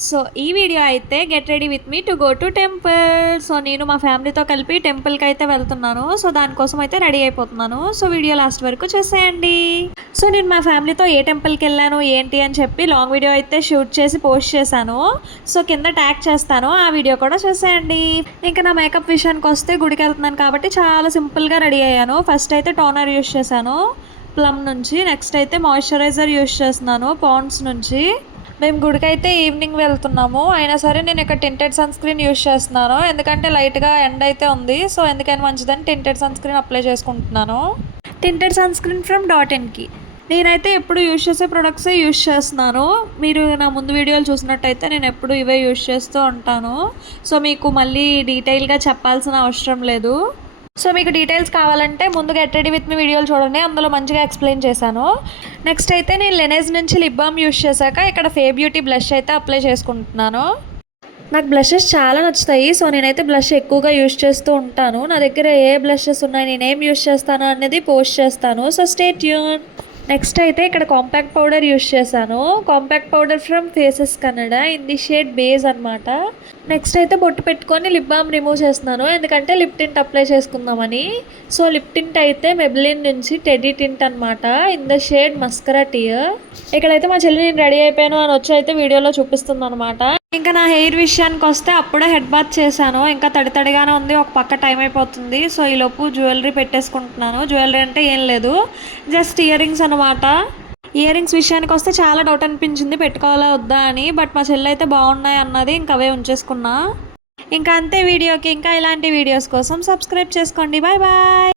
So ఈ video అయితే get ready with me to go to temple. So నేను మా ఫ్యామిలీతో కలిపి టెంపుల్కి అయితే వెళ్తున్నాను. సో దానికోసం అయితే రెడీ అయిపోతున్నాను. సో వీడియో లాస్ట్ వరకు చూసేయండి. సో నేను మా ఫ్యామిలీతో ఏ టెంపుల్కి వెళ్ళాను ఏంటి అని చెప్పి లాంగ్ వీడియో అయితే షూట్ చేసి పోస్ట్ చేశాను. సో కింద ట్యాగ్ చేస్తాను, ఆ వీడియో కూడా చూసేయండి. ఇంకా నా మేకప్ విషయానికి వస్తే గుడికి వెళ్తున్నాను కాబట్టి చాలా సింపుల్గా రెడీ అయ్యాను. ఫస్ట్ అయితే టోనర్ యూస్ చేశాను ప్లమ్ నుంచి. నెక్స్ట్ అయితే మాయిశ్చరైజర్ యూస్ చేస్తున్నాను పాండ్స్ నుంచి. మేము గుడికి అయితే ఈవినింగ్ వెళ్తున్నాము, అయినా సరే నేను ఇక్కడ టింటెడ్ సన్ స్క్రీన్ యూస్ చేస్తున్నాను. ఎందుకంటే లైట్గా ఎండ్ అయితే ఉంది. సో ఎందుకని మంచిదని టింటెడ్ సన్ స్క్రీన్ అప్లై చేసుకుంటున్నాను. టింటెడ్ సన్ స్క్రీన్ ఫ్రమ్ డాట్-ఇన్కి. నేనైతే ఎప్పుడు యూస్ చేసే ప్రొడక్ట్సే యూస్ చేస్తున్నాను. మీరు నా ముందు వీడియోలు చూసినట్టయితే నేను ఎప్పుడు ఇవే యూస్ చేస్తూ ఉంటాను. సో మీకు మళ్ళీ డీటెయిల్గా చెప్పాల్సిన అవసరం లేదు. సో మీకు డీటెయిల్స్ కావాలంటే ముందు గెట్ రెడీ విత్ మీ వీడియోలు చూడండి, అందులో మంచిగా ఎక్స్ప్లెయిన్ చేశాను. నెక్స్ట్ అయితే నేను లెనేజ్ నుంచి లిప్ బామ్ యూస్ చేశాక ఇక్కడ ఫే బ్యూటీ బ్లష్ అయితే అప్లై చేసుకుంటున్నాను. నాకు బ్లషెస్ చాలా నచ్చుతాయి. సో నేనైతే బ్లష్ ఎక్కువగా యూస్ చేస్తూ ఉంటాను. నా దగ్గర ఏ బ్లషెస్ ఉన్నాయి, నేనేం యూస్ చేస్తాను అనేది పోస్ట్ చేస్తాను. So stay tune. నెక్స్ట్ అయితే ఇక్కడ కాంపాక్ట్ పౌడర్ యూస్ చేశాను. Compact powder from Faces Canada in the shade base అనమాట. నెక్స్ట్ అయితే బొట్టు పెట్టుకొని లిప్ బామ్ రిమూవ్ చేస్తున్నాను, ఎందుకంటే లిప్ టింట్ అప్లై చేసుకుందామని. సో లిప్ టింట్ అయితే మెబ్లిన్ నుంచి టెడ్డీ టింట్ అనమాట in the shade mascara tear. ఇక్కడైతే మా చెల్లి నేను రెడీ అయిపోయాను అని వచ్చి అయితే వీడియోలో చూపిస్తుంది అనమాట. ఇంకా నా హెయిర్ విషయానికి వస్తే అప్పుడే హెడ్ బాత్ చేశాను. ఇంకా తడితడిగానే ఉంది, ఒక పక్క టైం అయిపోతుంది. సో ఈలోపు జ్యువెలరీ పెట్టేసుకుంటున్నాను. జ్యువెలరీ అంటే ఏం లేదు, జస్ట్ ఇయర్ రింగ్స్ అనమాట. ఇయర్ రింగ్స్ విషయానికి వస్తే చాలా డౌట్ అనిపించింది పెట్టుకోవాలా వద్దా అని. బట్ మా చెల్లి అయితే బాగున్నాయి అన్నది, ఇంకా అవే ఉంచేసుకున్నా. ఇంకా అంతే వీడియోకి. ఇంకా ఇలాంటి వీడియోస్ కోసం సబ్స్క్రైబ్ చేసుకోండి. Bye bye.